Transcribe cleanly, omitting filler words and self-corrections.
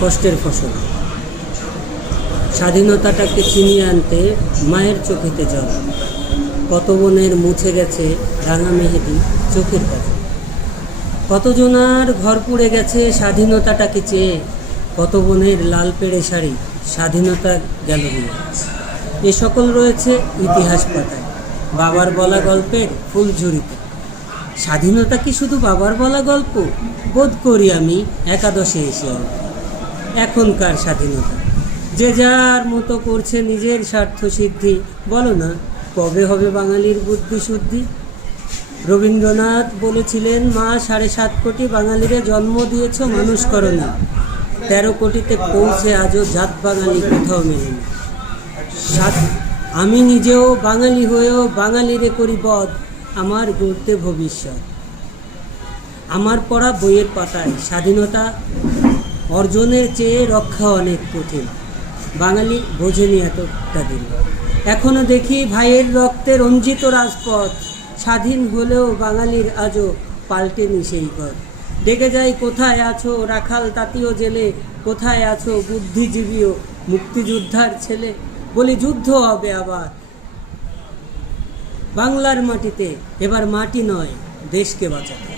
কষ্টের ফসল। স্বাধীনতাটাকে ছিনিয়ে আনতে মায়ের চোখেতে জল। কত বোনের মুছে গেছে রাঙা মেহেদি চোখের কাছে। কতজনার ঘর পুড়ে গেছে স্বাধীনতাটাকে চেয়ে। কত বোনের লাল পেড়ে শাড়ি স্বাধীনতা গেল নিয়ে। এ সকল রয়েছে ইতিহাস পাতায়, বাবার বলা গল্পের ফুলঝুরিতে। স্বাধীনতা কি শুধু বাবার বলা গল্প? বোধ করি আমি একাদশে এসে এখনকার স্বাধীনতা যে যার মতো করছে নিজের স্বার্থ সিদ্ধি। বলো না, কবে হবে বাঙালির বুদ্ধি শুদ্ধি? রবীন্দ্রনাথ বলেছিলেন, মা 7.5 কোটি বাঙালিরে জন্ম দিয়েছ, মানুষ করনি। 13 কোটিতে পৌঁছে আজও জাত বাঙালি কোথাও মেলেনি। আমি নিজেও বাঙালি হয়েও বাঙালিরে করি বধ, আমার গড়তে ভবিষ্যৎ। আমার পড়া বইয়ের পাতায় স্বাধীনতা অর্জনের চেয়ে রক্ষা অনেক কঠিন। বাঙালি বোঝেনি এতটা দিন। এখনো দেখি ভাইয়ের রক্তে রঞ্জিত রাজপথ। স্বাধীন হলেও বাঙালির আজও পাল্টেনি সেই পথ। ডেকে যাই, কোথায় আছো রাখাল তাঁতীয় জেলে? কোথায় আছো বুদ্ধিজীবীও মুক্তিযোদ্ধার ছেলে? বলি, যুদ্ধ হবে আবার বাংলার মাটিতে, এবার মাটি নয় দেশকে বাঁচাতে।